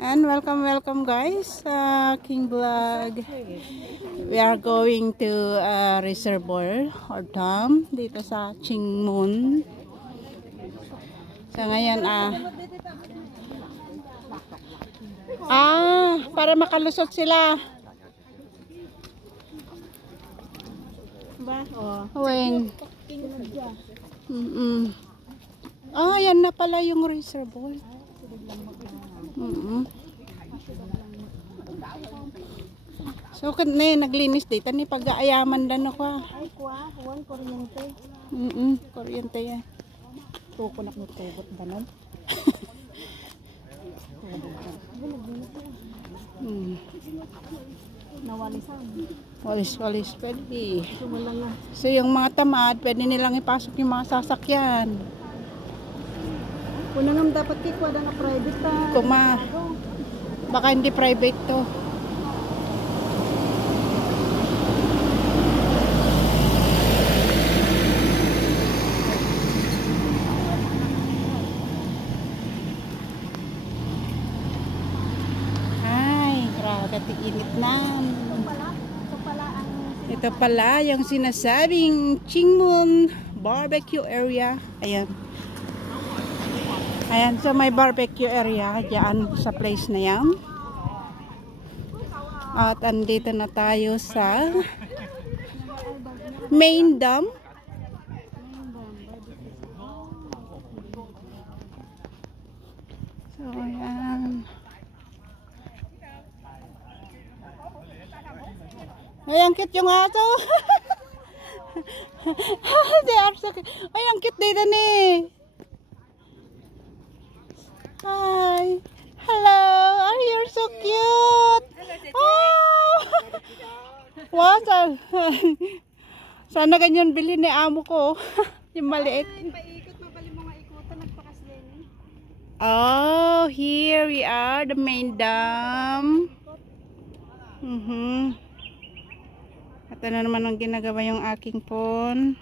And welcome guys sa King Vlog. We are going to reservoir or dam dito sa Chingmun. So ngayon para makalusot sila. Ba? When? Yan na pala yung reservoir. So naglinis dito ni pag-aayaman lang ako. Ay kuha, kuryente. Kuryente yan. Tukunak mo tugot banan. Nawalisan. Walis pwede. So yung mga tamad, pwede nilang ipasok yung mga sasakyan. Kung nang dapat kikwada na private ta. Baka hindi private to. Ay, grabe init na. Ito pala yung sinasabing Chingmun barbecue area. Ayan, so may barbecue area dyan sa place na yan. At andito na tayo sa main dam. So, ayan. Ay, ang cute yung aso. They are so cute. Ay, ang cute dito ni. Hi. Hello. Oh, you're so cute. Oh. Wow. Sana ganyan bilhin ni amo ko. Yung maliit. Paikot, mabali mo nga ikutan, nagpakaslen. Oh, here we are, the main dam. At ano naman ang ginagawa yung aking phone.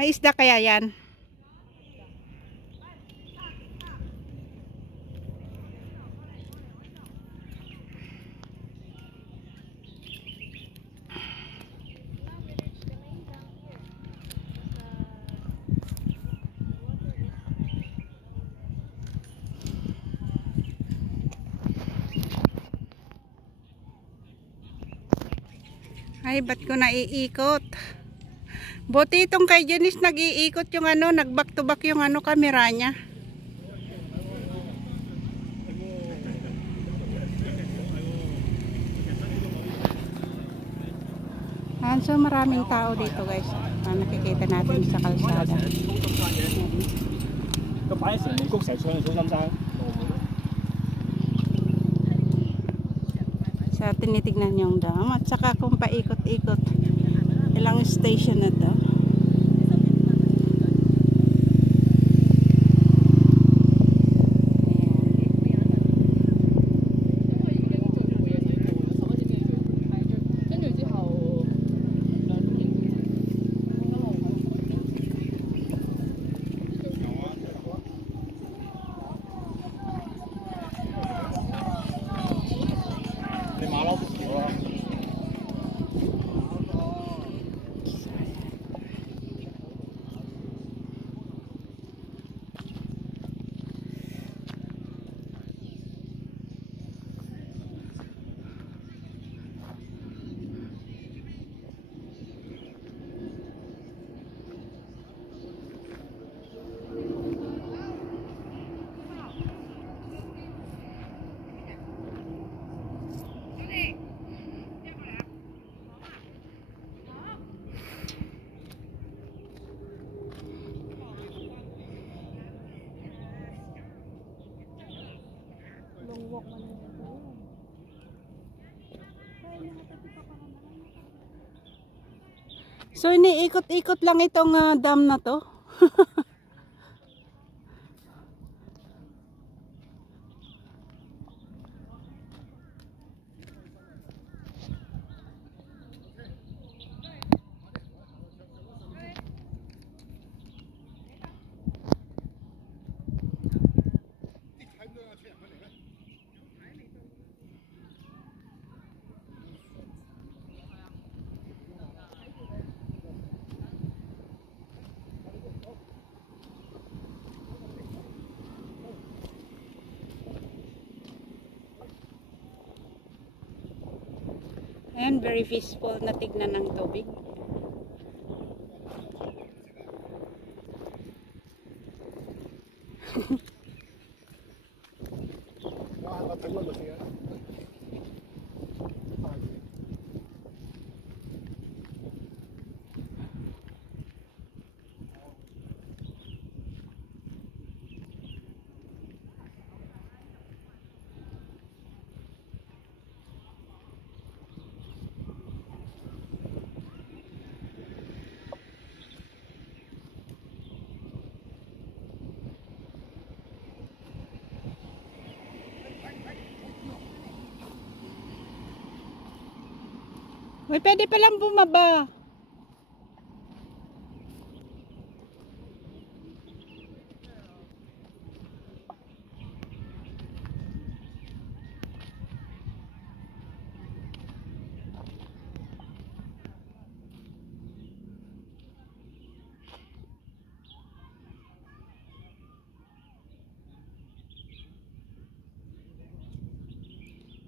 May isda kaya yan? Ay, ba't ko naiikot? Buti itong kay Janice nag-iikot yung nag-back to back yung camera niya. So maraming tao dito guys. Nakikita natin sa kalsada. Sa tinitignan yung dam at saka kung paikot-ikot ilang station na to. So iniikot-ikot lang itong dam na to. Ayan, very peaceful na tignan ng tubig. Uy, pwede palang bumaba.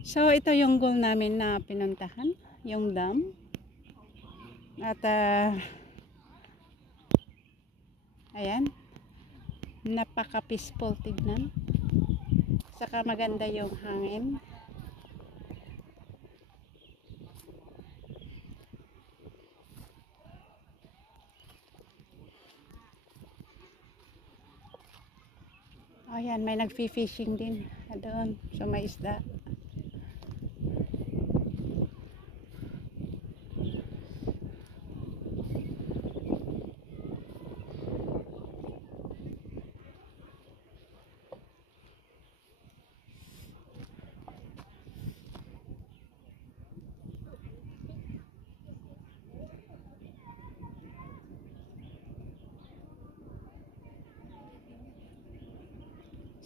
So, ito yung goal namin na pinuntahan, yung dam. At, ayan, napaka-peaceful tignan. Saka maganda yung hangin. Ayan, may nag-fishing din doon. So, may isda.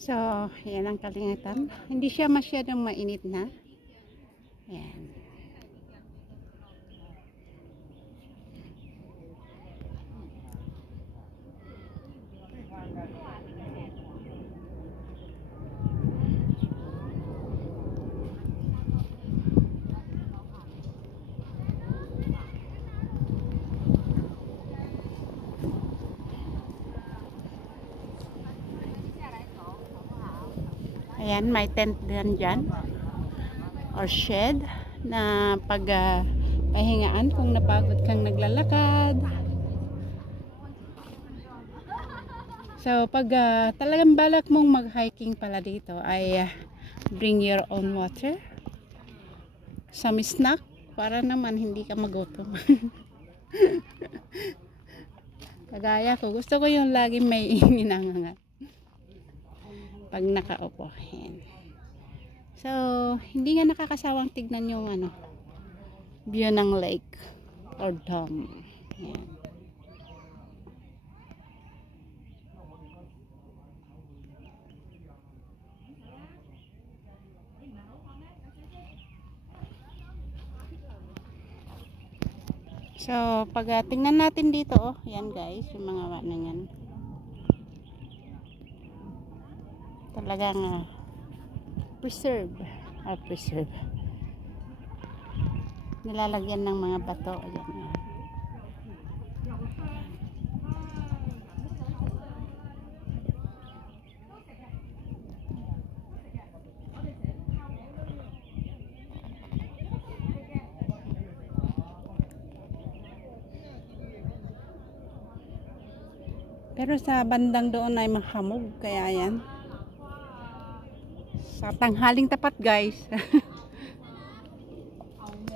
So, yan ang Kalingitan. Hindi siya masyadong mainit na. Ayan. Ayan, may tent din dyan. Or shed na pahingaan kung napagod kang naglalakad. So, pag talagang balak mong mag-hiking pala dito ay bring your own water. Some snack para naman hindi ka magutom. Kagaya ko, gusto ko yung lagi may ninangangat pag nakaupo. Ayan. So, hindi nga nakakasawang tignan yung view ng lake or dam. Ayan. So, pag tingnan natin dito, yan guys, yung mga ano yan. Talagang preserve. Nilalagyan ng mga bato. Ayan. Pero sa bandang doon ay mahamog. Kaya yan. Sa tanghaling tapat guys.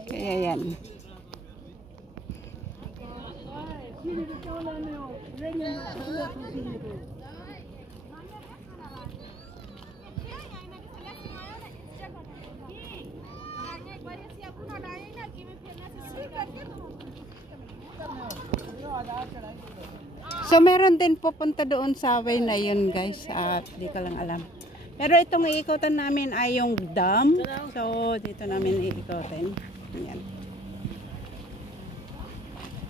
Kaya yan. So meron din pupunta doon sa way na yun guys. At di ko lang alam. Pero itong iikotan namin ay yung dam. So, dito namin iikotin. Ayan.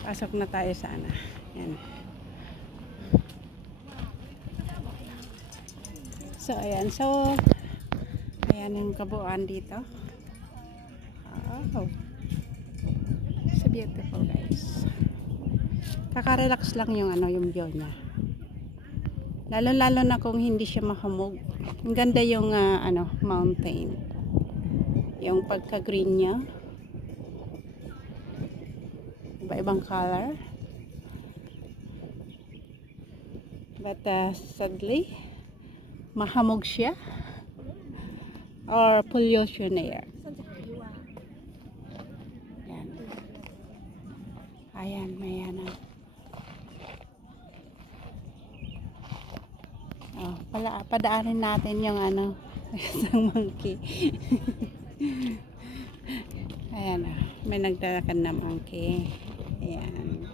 Pasok na tayo sana. Ayan. So, ayan. So, ayan yung kabuuan dito. Oh. Beautiful guys. Kaka-relax lang yung ano, yung view niya. Lalo-lalo na kung hindi siya mahamog. Ang ganda yung ano, mountain. Yung pagka-green niya. Iba-ibang color. But sadly, mahamog siya. Or pollution air. Yan. Ayan, may ano. Oh, padaanin natin yung ano, isang monkey. Ayan, may nagdarakan na monkey. Ayan.